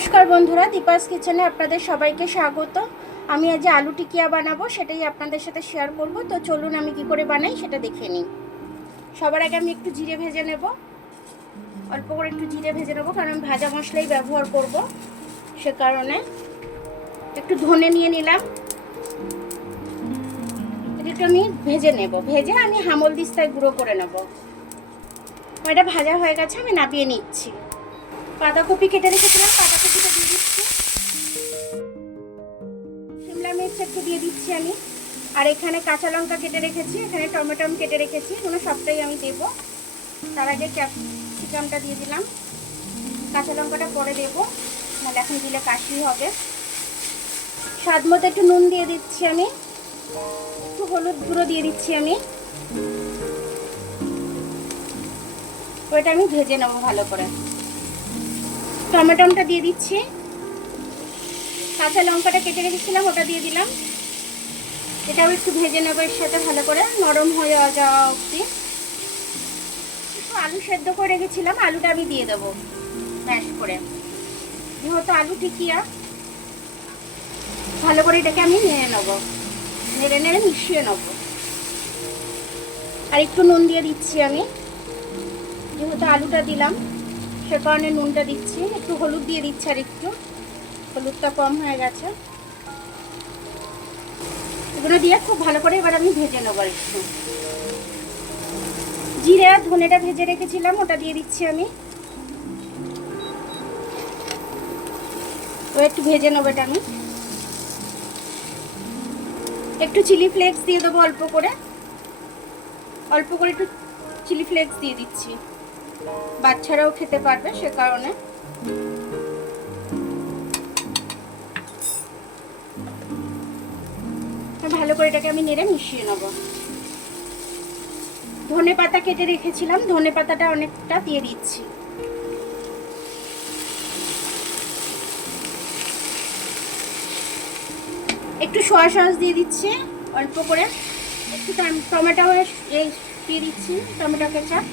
নমস্কার বন্ধুরা, দীপাস কিচেনে আপনাদের সবাইকে স্বাগত। আমি আজ আলু টিকিয়া বানাবো, সেটাই আপনাদের সাথে শেয়ার করব। তো চলুন আমি কি করে বানাই সেটা দেখে নিই। সবার আগে আমি একটু জিরে ভেজে নেব, অল্প করে একটু জিরে ভেজে নেব, কারণ আমি ভাজা মশলাই ব্যবহার করব, সে কারণে একটু ধনে নিয়ে নিলাম। একটু আমি ভেজে নেব, ভেজে আমি হামল দিস্তায় গুঁড়ো করে নেব। এটা ভাজা হয়ে গেছে, আমি নামিয়ে নিচ্ছি। বাঁধাকপি কেটে রেখেছিলাম, বাঁধাকপিটা দিয়ে দিচ্ছি। শিমলা মির্চ একটু দিয়ে দিচ্ছি আমি। আর এখানে কাঁচা লঙ্কা কেটে রেখেছি, এখানে টমেটো কেটে রেখেছি, এগুলো সবটাই আমি দেবো। তার আগে ক্যাপসিকামটা দিয়ে দিলাম, কাঁচা লঙ্কাটা পরে দেবো, নাহলে এখন দিলে কাশি হবে। স্বাদ মতো একটু নুন দিয়ে দিচ্ছি আমি, একটু হলুদ গুঁড়ো দিয়ে দিচ্ছি আমি। ওইটা আমি ভেজে নেবো ভালো করে। টমেটোটা দিয়ে দিচ্ছি, কাঁচা লঙ্কাটা কেটে রেখেছিলাম ওটা দিয়ে দিলাম। এটাও একটু ভেজে নেবো এর সাথে, ভালো করে নরম হয়ে যাওয়া অবধি। একটু আলু সেদ্ধ করে রেখেছিলাম, আলুটা আমি দিয়ে দেবো ম্যাশ করে। যেহেতু আলু টিকিয়া, ভালো করে এটাকে আমি নেড়ে নেবো, নেড়ে নেড়ে মিশিয়ে নেবো। আর একটু নুন দিয়ে দিচ্ছি আমি, যেহেতু আলুটা দিলাম সে কারণে নুনটা দিচ্ছি। একটু হলুদ দিয়ে দিচ্ছি, আর একটু হলুদটা কম হয়ে গেছে। এগুলো দিয়ে খুব ভালো করে এবার আমি ভেজে নেবো। একটু জিরে আর ধনেটা ভেজে রেখেছিলাম, ওটা দিয়ে দিচ্ছি আমি। ও একটু ভেজে নেবো এটা আমি। একটু চিলি ফ্লেক্স দিয়ে দেবো, অল্প করে একটু চিলি ফ্লেক্স দিয়ে দিচ্ছি, বাচ্চারাও খেতে পারবে সে কারণে। ভালো করে এটাকে আমি নেড়ে মিশিয়ে নেবো। ধনে পাতা কেটে রেখেছিলাম, ধনে পাতাটা অনেকটা দিয়ে দিচ্ছি। একটু সয়া সস দিয়ে দিচ্ছি অল্প করে, একটু টমেটো দিয়ে দিচ্ছি, টমেটো কেচাপ,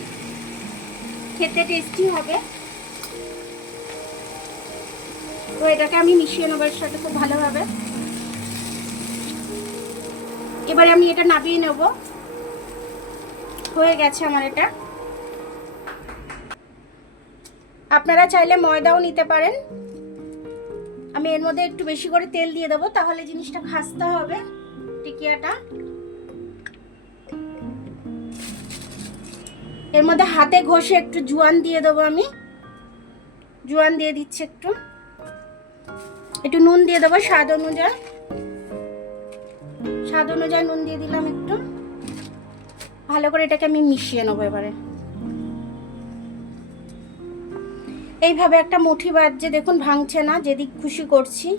খেতে টেস্টি হবে। তো এটাকে আমি মিশিয়ে নেবো এর সাথে খুব ভালোভাবে। এবারে আমি এটা নামিয়ে নেব, হয়ে গেছে আমার এটা। আপনারা চাইলে ময়দাও নিতে পারেন। আমি এর মধ্যে একটু বেশি করে তেল দিয়ে দেবো, তাহলে জিনিসটা খাস্তা হবে টিকিয়াটা। এর মধ্যে হাতে ঘষে একটু জোয়ান দিয়ে দেবো আমি, জোয়ান দিয়ে দিচ্ছি। একটু নুন দিয়ে দেবো স্বাদ অনুযায়ী, নুন দিয়ে দিলাম একটু। ভালো করে এটাকে আমি মিশিয়ে নেবো এবারে। এইভাবে একটা মুঠি বাজছে, দেখুন ভাঙছে না, যেদিক খুশি করছি।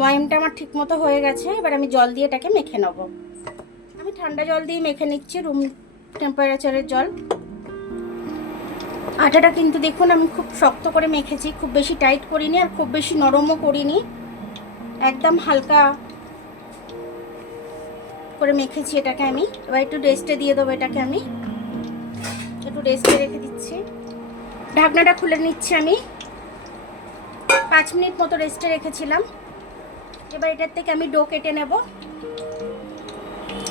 ময়ামটা আমার ঠিক মতো হয়ে গেছে। এবার আমি জল দিয়ে এটাকে মেখে নেব। আমি ঠান্ডা জল দিয়ে মেখে নিচ্ছি, রুম টেম্পারেচারের জল। আটাটা কিন্তু দেখুন আমি খুব শক্ত করে মেখেছি, খুব বেশি টাইট করিনি আর খুব বেশি নরমও করিনি, একদম হালকা করে মেখেছি এটাকে আমি। এবার একটু রেস্টে দিয়ে দেবো এটাকে, আমি একটু রেস্টে রেখে দিচ্ছি। ঢাকনাটা খুলে নিচ্ছি আমি, 5 মিনিট মতো রেস্টে রেখেছিলাম। এবার এটার থেকে আমি ডো কেটে নেব।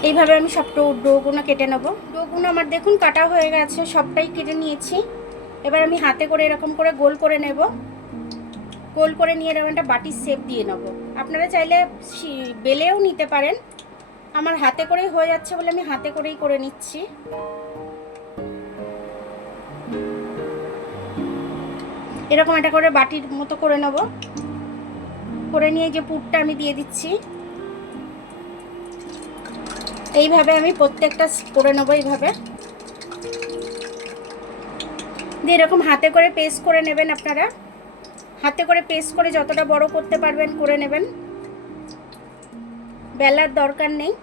এইভাবে আমি সব ডোগুলো কেটে নেব। ডোগুলো আমার দেখুন কাটা হয়ে গেছে, সবটাই কেটে নিয়েছি। এবার আমি হাতে করে এরকম করে গোল করে নেব, গোল করে নিয়ে এরকম একটা বাটির শেপ দিয়ে নেব। আপনারা চাইলে বেলেও নিতে পারেন, আমার হাতে করেই হয়ে যাচ্ছে বলে আমি হাতে করেই করে নিচ্ছি। এরকম একটা করে বাটির মতো করে নেব, করে নিয়ে যে পুরটা আমি দিয়ে দিচ্ছি। এইভাবে আমি প্রত্যেকটা করে নেব, এইভাবে দিয়ে এরকম হাতে করে পেস্ট করে নেবেন। আপনারা হাতে করে পেস্ট করে যতটা বড় করতে পারবেন করে নেবেন, বেলার দরকার নেই।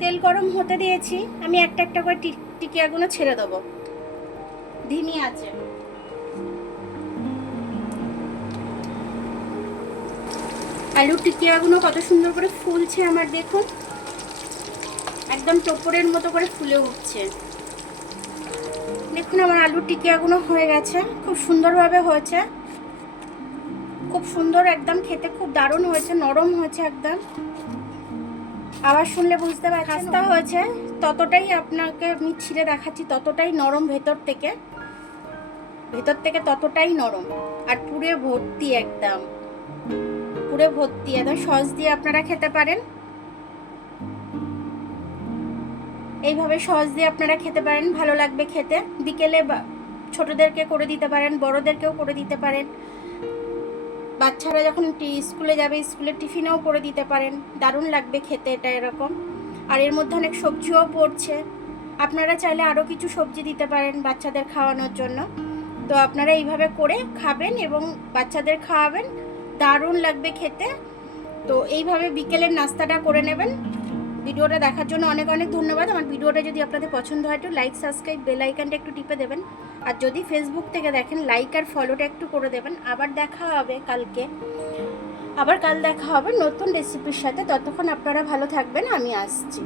তেল গরম হতে দিয়েছি, আমি একটা একটা করে টিকিয়াগুলো ছেড়ে দেবো ধিমি আঁচে। আলুর টিকিয়াগুলো কত সুন্দর করে ফুলছে আমার, দেখুন একদম টোপরের মতো করে ফুলে উঠছে। দেখুন আমার আলুর টিকিয়াগুলো হয়ে গেছে, খুব সুন্দরভাবে হয়েছে। খুব সুন্দর, একদম খেতে খুব দারুণ হয়েছে, নরম হয়েছে একদম। আবার শুনলে বুঝতে পারছেন খাস্তা হয়েছে, ততটাই আপনাকে আমি ছিঁড়ে দেখাচ্ছি, ততটাই নরম ভেতর থেকে ততটাই নরম। আর পুরে ভর্তি, একদম পুরে ভর্তি, একদম সস দিয়ে আপনারা খেতে পারেন। এইভাবে সস দিয়ে আপনারা খেতে পারেন, ভালো লাগবে খেতে। বিকেলে ছোটদেরকে করে দিতে পারেন, বড়দেরকেও করে দিতে পারেন। বাচ্চারা যখন স্কুলে যাবে, স্কুলের টিফিনেও করে দিতে পারেন, দারুণ লাগবে খেতে এটা এরকম। আর এর মধ্যে অনেক সবজিও পড়ছে, আপনারা চাইলে আরও কিছু সবজি দিতে পারেন বাচ্চাদের খাওয়ানোর জন্য। তো আপনারা এইভাবে করে খাবেন এবং বাচ্চাদের খাওয়াবেন, দারুণ লাগবে খেতে। তো এইভাবে বিকেলের নাস্তাটা করে নেবেন। ভিডিওটা দেখার জন্য অনেক অনেক ধন্যবাদ। আমার ভিডিওটা যদি আপনাদের পছন্দ হয়, একটু লাইক, সাবস্ক্রাইব, বেল আইকনটা একটু টিপে দেবেন। আর যদি ফেসবুক থেকে দেখেন, লাইক আর ফলোটা একটু করে দেবেন। আবার দেখা হবে কালকে, কাল দেখা হবে নতুন রেসিপির সাথে। ততক্ষণ আপনারা ভালো থাকবেন, আমি আসছি।